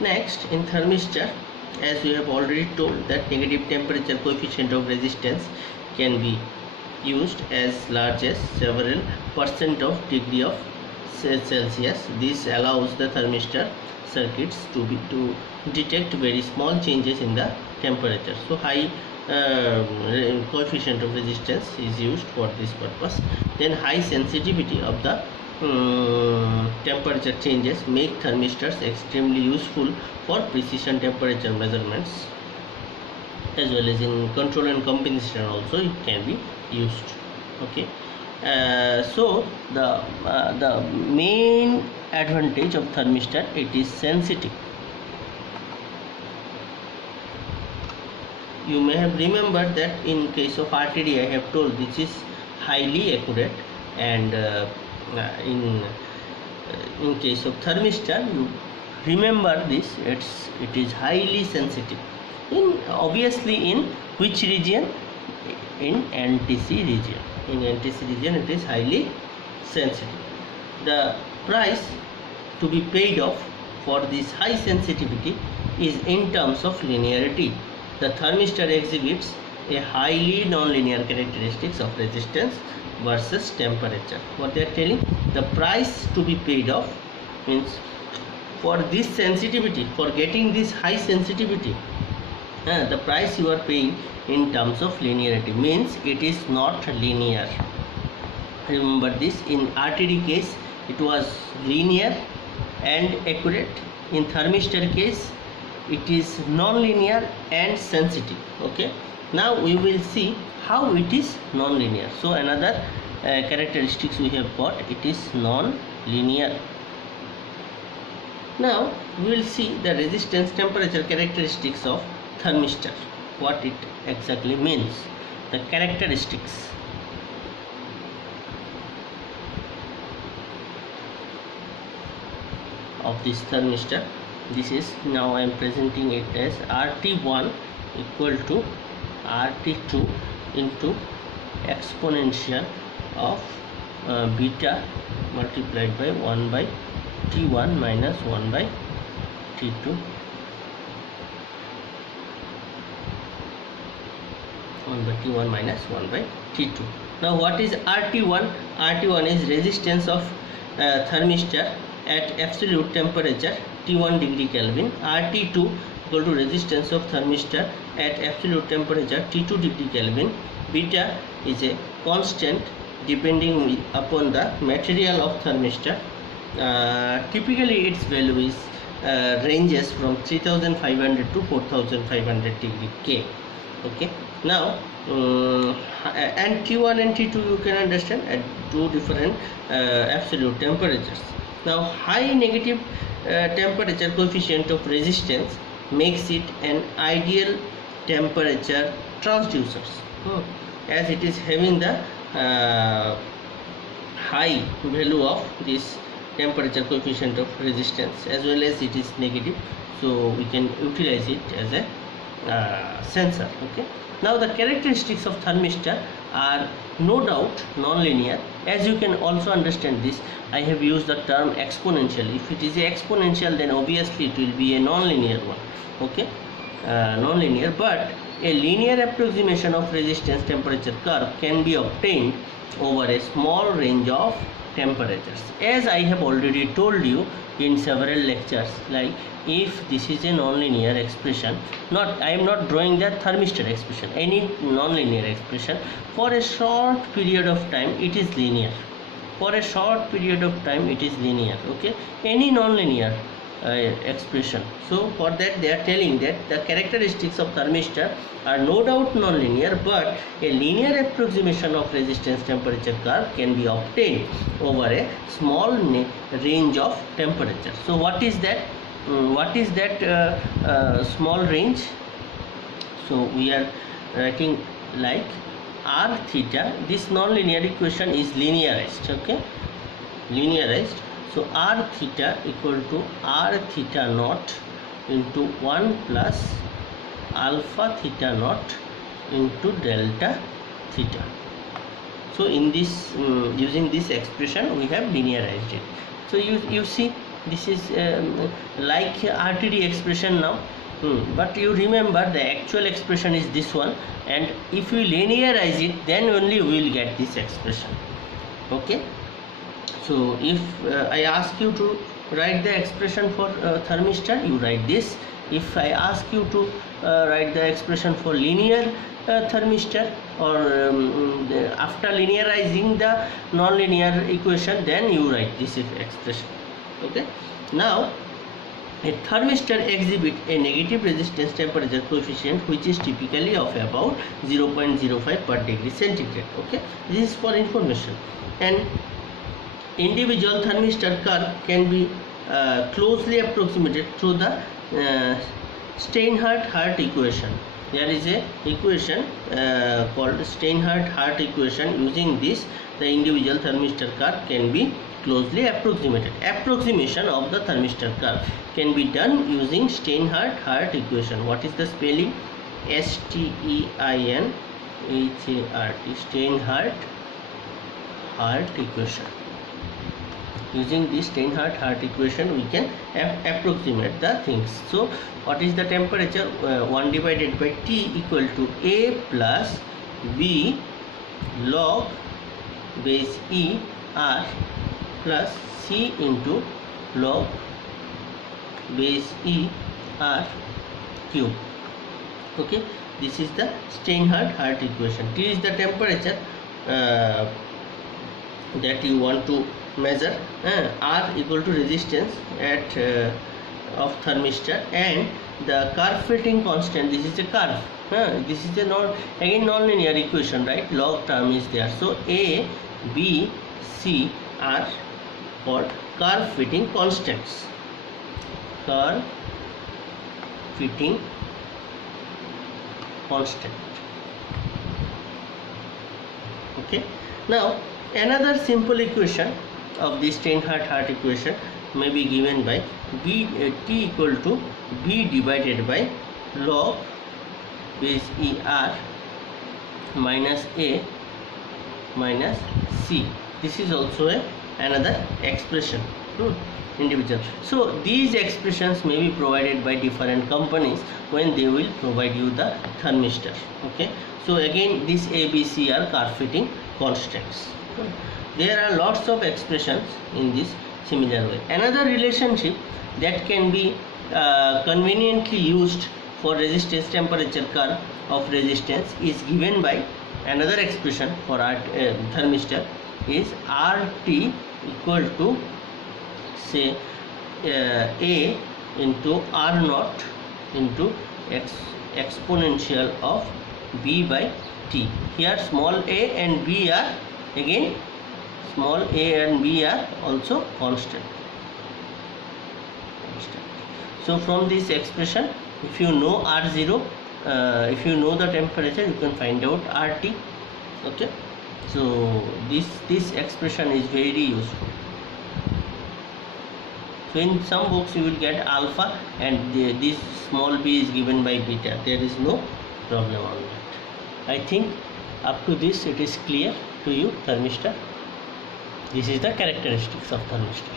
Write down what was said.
Next, in thermistor, as we have already told, that negative temperature coefficient of resistance can be used as large as several percent of degree of Celsius. This allows the thermistor circuits to detect very small changes in the temperature. So high coefficient of resistance is used for this purpose. Then high sensitivity of the temperature changes make thermistors extremely useful for precision temperature measurements, as well as in control and compensation also it can be used. Okay, so the main advantage of thermistor, it is sensitive. You may have remembered that in case of RTD I have told this is highly accurate, and in case of thermistor you remember this, it is highly sensitive. Obviously in which region? In NTC region. In NTC region it is highly sensitive. The price to be paid off for this high sensitivity is in terms of linearity. The thermistor exhibits a highly non-linear characteristics of resistance versus temperature. What they are telling, the price to be paid off means for this sensitivity, for getting this high sensitivity, the price you are paying in terms of linearity, means it is not linear. Remember this, in RTD case it was linear and accurate. In thermistor case it is non-linear and sensitive. Okay, now we will see how it is non-linear. So another characteristics we have got, it is non-linear. Now we will see the resistance temperature characteristics of thermistor, what it exactly means, the characteristics. Of this thermistor. This is, now I am presenting it as RT1 equal to RT2 into exponential of beta multiplied by 1 by T1 minus 1 by T2, 1 by T1 minus 1 by T2. Now what is RT1? RT1 is resistance of thermistor at absolute temperature T1 degree Kelvin. RT2 equal to resistance of thermistor at absolute temperature T2 degree Kelvin. Beta is a constant depending upon the material of thermistor. Typically its value is ranges from 3500 to 4500 degree K. Okay, now and T1 and T2 you can understand at two different absolute temperatures. Now high negative temperature coefficient of resistance makes it an ideal temperature transducers, as it is having the high value of this temperature coefficient of resistance, as well as it is negative, so we can utilize it as a sensor. Okay, now the characteristics of thermistor are no doubt non-linear. As you can also understand this, I have used the term exponential. If it is a exponential, then obviously it will be a non-linear one. Okay, non-linear, but a linear approximation of resistance temperature curve can be obtained over a small range of temperatures, as I have already told you in several lectures. Like if this is a non-linear expression, I am not drawing the thermistor expression, any non-linear expression, for a short period of time it is linear, for a short period of time it is linear. Okay, any non-linear expression. So for that they are telling that the characteristics of thermistor are no doubt non-linear, but a linear approximation of resistance temperature curve can be obtained over a small range of temperature. So what is that? Small range? So we are writing like r theta. This non-linear equation is linearized. Okay, linearized. So r theta equal to r theta naught into 1 plus alpha theta naught into delta theta. So in this using this expression we have linearized it. So you see this is like RTD expression now. But you remember the actual expression is this one, and if we linearize it, then only we will get this expression. Okay, so if I ask you to write the expression for thermistor, you write this. If I ask you to write the expression for linear thermistor, or after linearizing the non-linear equation, then you write this expression. Okay, now a thermistor exhibits a negative resistance temperature coefficient which is typically of about 0.05 per degree centigrade. Okay, this is for information. And individual thermistor curve can be closely approximated through the Steinhart-Hart equation. There is a equation called Steinhart-Hart equation. Using this, the individual thermistor curve can be closely approximated. Approximation of the thermistor curve can be done using Steinhart-Hart equation. What is the spelling? S-T-E-I-N-H-A-R-T, Steinhart-Hart equation. Using this Steinhart-Hart equation, we can approximate the things. So what is the temperature? 1 divided by T equal to A plus B log base E R plus C into log base E R cube. Okay, this is the Steinhart-Hart equation. T is the temperature that you want to measure, R equal to resistance at of thermistor, and the curve fitting constant, this is a curve, this is a non-linear equation, right? Log term is there. So A, B, C are called curve fitting constants. Curve fitting constant. Okay, now another simple equation of this Steinhart-Hart equation may be given by T equal to B divided by log base ER minus A minus C. This is also another expression, individual. So these expressions may be provided by different companies when they will provide you the thermistor. Okay, so again this A, B, C are curve fitting constants. There are lots of expressions in this similar way. Another relationship that can be conveniently used for resistance temperature curve of resistance is given by another expression for thermistor is RT equal to say A into R naught into exponential of B by T. Here small a and b are again small a and b are also constant. So from this expression, if you know R0, if you know the temperature, you can find out RT. Okay, so this expression is very useful. So in some books you will get alpha and this small b is given by beta. There is no problem on that. I think up to this it is clear to you thermistor. This is the characteristics of thermistor.